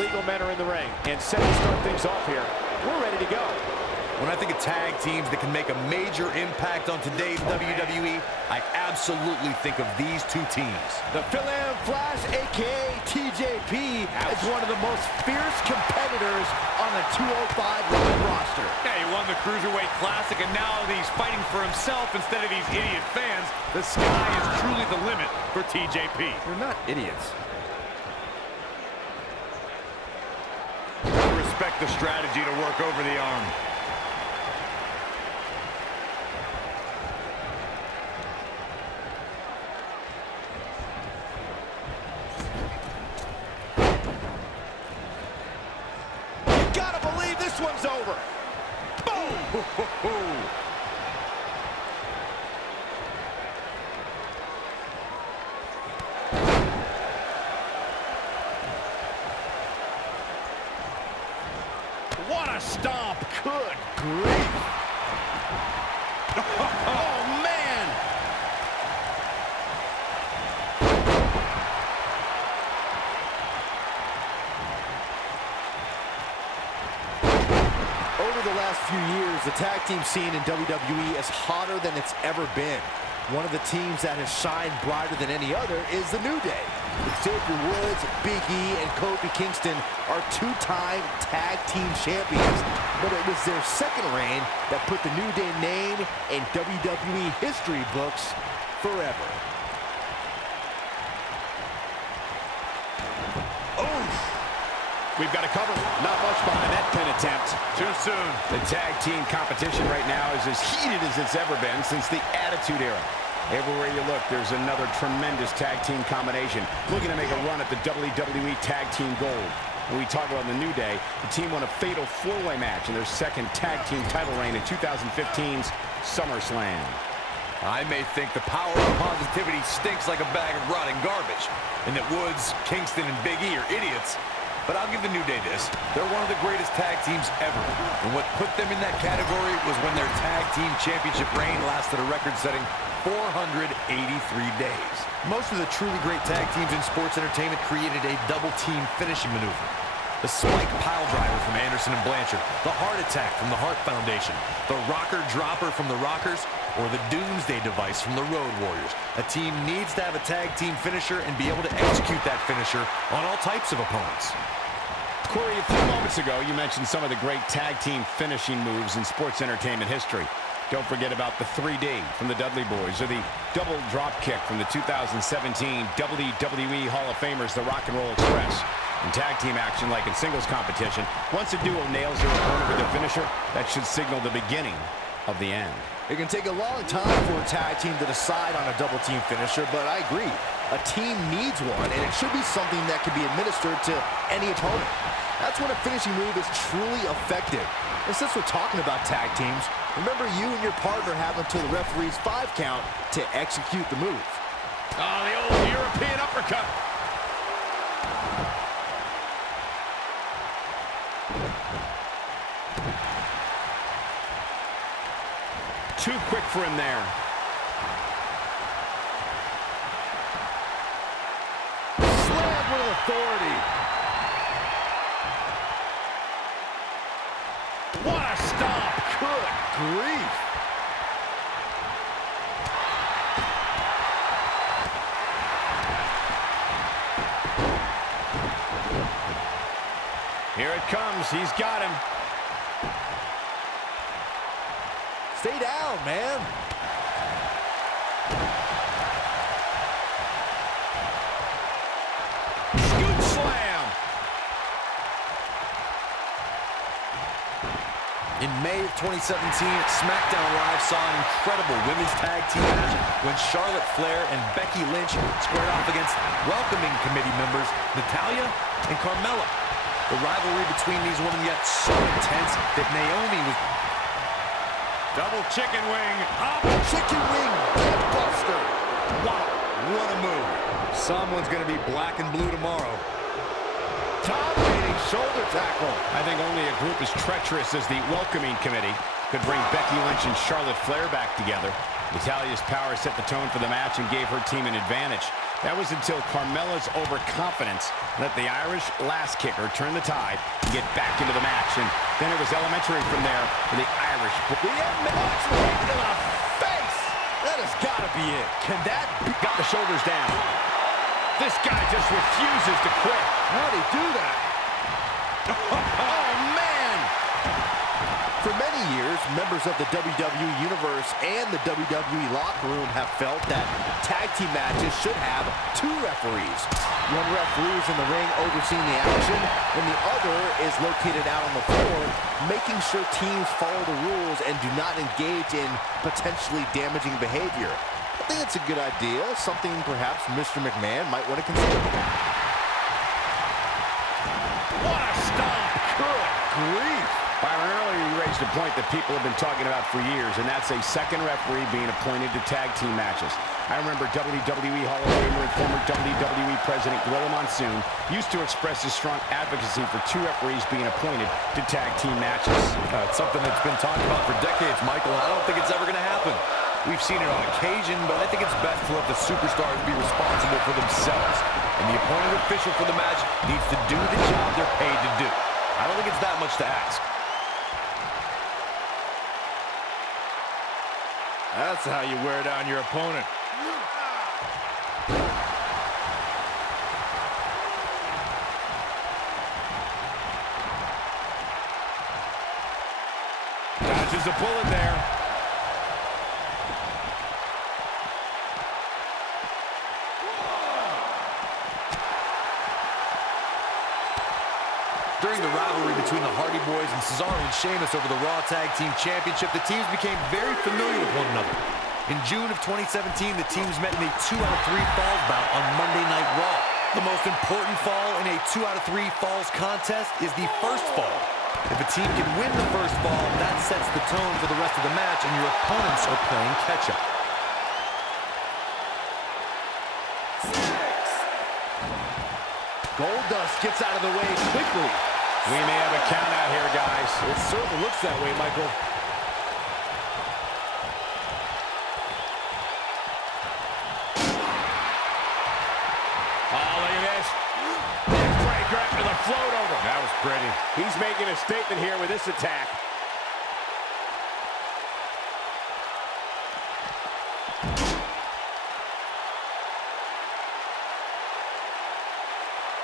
legal men are in the ring. And set to start things off here. We're ready to go. When I think of tag teams that can make a major impact on today's WWE, I absolutely think of these two teams. The Phil-Am Flash, a.k.a. TJP, is one of the most fierce competitors on the 205 roster. Yeah, he won the Cruiserweight Classic, and now he's fighting for himself instead of these idiot fans. The sky is truly the limit for TJP. They're not idiots. Respect the strategy to work over the arm. This one's over. Boom! What a stomp. Good grief. Oh, man. Over the last few years, the tag team scene in WWE is hotter than it's ever been. One of the teams that has shined brighter than any other is the New Day. Xavier Woods, Big E, and Kofi Kingston are two-time tag team champions, but it was their second reign that put the New Day name in WWE history books forever. We've got a cover. Not much behind that pin attempt. Too soon. The tag team competition right now is as heated as it's ever been since the Attitude Era. Everywhere you look, there's another tremendous tag team combination looking to make a run at the WWE Tag Team Gold. When we talk about the New Day, the team won a fatal four-way match in their second tag team title reign in 2015's SummerSlam. I may think the power of positivity stinks like a bag of rotting garbage, and that Woods, Kingston, and Big E are idiots. But I'll give the New Day this. They're one of the greatest tag teams ever. And what put them in that category was when their tag team championship reign lasted a record-setting 483 days. Most of the truly great tag teams in sports entertainment created a double-team finishing maneuver. The spike pile driver from Anderson and Blanchard, the heart attack from the Hart Foundation, the rocker dropper from the Rockers, or the Doomsday device from the Road Warriors. A team needs to have a tag team finisher and be able to execute that finisher on all types of opponents. Corey, a few moments ago, you mentioned some of the great tag team finishing moves in sports entertainment history. Don't forget about the 3D from the Dudley Boys, or the double drop kick from the 2017 WWE Hall of Famers, the Rock and Roll Express. In tag team action, like in singles competition, once a duo nails their opponent with their finisher, that should signal the beginning of the end. It can take a long time for a tag team to decide on a double team finisher, but I agree. A team needs one, and it should be something that can be administered to any opponent. That's when a finishing move is truly effective. And since we're talking about tag teams, remember you and your partner have until the referee's 5 count to execute the move. Oh, the old European uppercut. Too quick for him there. Slam with authority. What a stomp. Good grief. Here it comes. He's got him. Stay down, man. Scoop slam. In May of 2017, SmackDown Live saw an incredible women's tag team match when Charlotte Flair and Becky Lynch squared off against welcoming committee members Natalya and Carmella. The rivalry between these women got so intense that Naomi was... Double chicken wing. Up. Chicken wing buster. Wow, what a move. Someone's going to be black and blue tomorrow. Dominating shoulder tackle. I think only a group as treacherous as the welcoming committee could bring Becky Lynch and Charlotte Flair back together. Natalya's power set the tone for the match and gave her team an advantage. That was until Carmella's overconfidence let the Irish last kicker turn the tide and get back into the match. And then it was elementary from there for the Irish. The MX right to the face. That has got to be it. Can that be? Got the shoulders down. This guy just refuses to quit. How'd he do that? Oh, man. For many years, members of the WWE Universe and the WWE locker room have felt that tag team matches should have two referees. One referee is in the ring overseeing the action, and the other is located out on the floor, making sure teams follow the rules and do not engage in potentially damaging behavior. I think it's a good idea, something perhaps Mr. McMahon might want to consider. What a stomp! Good grief! Byron, earlier you raised a point that people have been talking about for years, and that's a second referee being appointed to tag team matches. I remember WWE Hall of Famer and former WWE President Gorilla Monsoon used to express his strong advocacy for two referees being appointed to tag team matches. It's something that's been talked about for decades, Michael. I don't think it's ever going to happen. We've seen it on occasion, but I think it's best to let the superstars be responsible for themselves. And the appointed official for the match needs to do the job they're paid to do. I don't think it's that much to ask. That's how you wear down your opponent. Dodges a bullet there. During the rivalry between the Hardy Boys and Cesaro and Sheamus over the Raw Tag Team Championship, the teams became very familiar with one another. In June of 2017, the teams met in a 2-out-of-3 falls bout on Monday Night Raw. The most important fall in a 2-out-of-3 falls contest is the first fall. If a team can win the first fall, that sets the tone for the rest of the match, and your opponents are playing catch-up. Goldust gets out of the way quickly. We may have a count out here, guys. It certainly looks that way, Michael. Oh, look at this. Neckbreaker after the float over. That was pretty. He's making a statement here with this attack.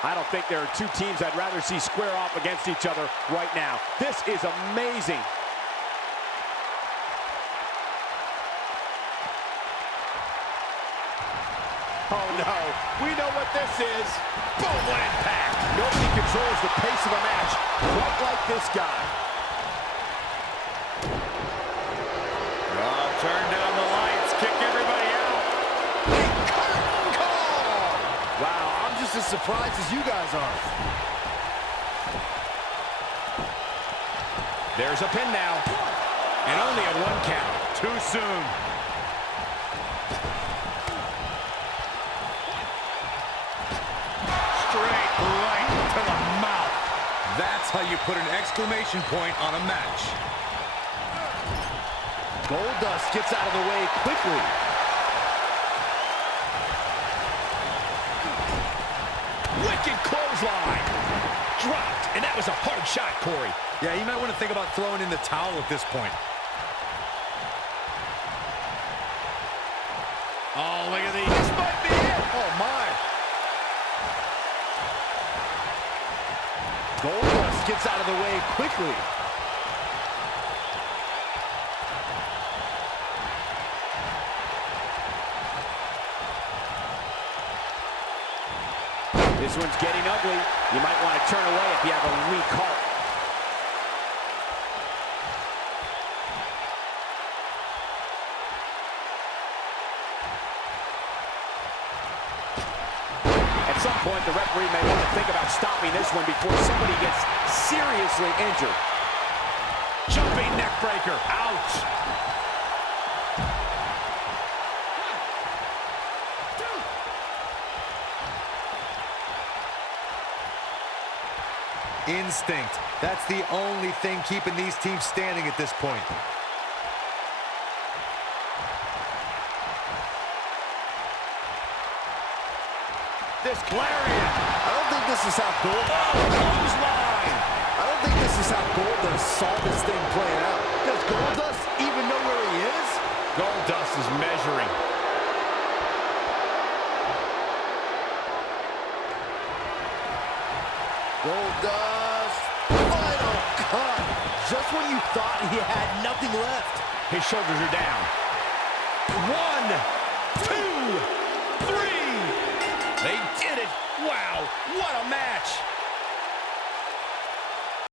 I don't think there are two teams I'd rather see square off against each other right now. This is amazing. Oh no, we know what this is. Boom, what impact. Nobody controls the pace of a match quite like this guy. Oh, turn down the lights, kick everybody out. Curtain call! Wow, I'm just as surprised as you guys are. There's a pin now. And only a 1 count. Too soon. Straight right to the mouth. That's how you put an exclamation point on a match. Goldust gets out of the way quickly. Wicked clothesline. Dropped, and that was a hard shot, Corey. Yeah, you might want to think about throwing in the towel at this point. Oh, look at these. This might be it. Oh, my. Goldust gets out of the way quickly. This one's getting ugly. You might want to turn away if you have a weak heart. At some point, the referee may want to think about stopping this one before somebody gets seriously injured. Jumping neck breaker. Ouch. Instinct. That's the only thing keeping these teams standing at this point. Lariat. I don't think this is how Clothesline. I don't think this is how Goldust saw this thing playing out. Does Goldust even know where he is? Goldust is measuring. Goldust, final cut. Just when you thought he had nothing left. His shoulders are down. 1, 2, 3. They did it. Wow, what a match.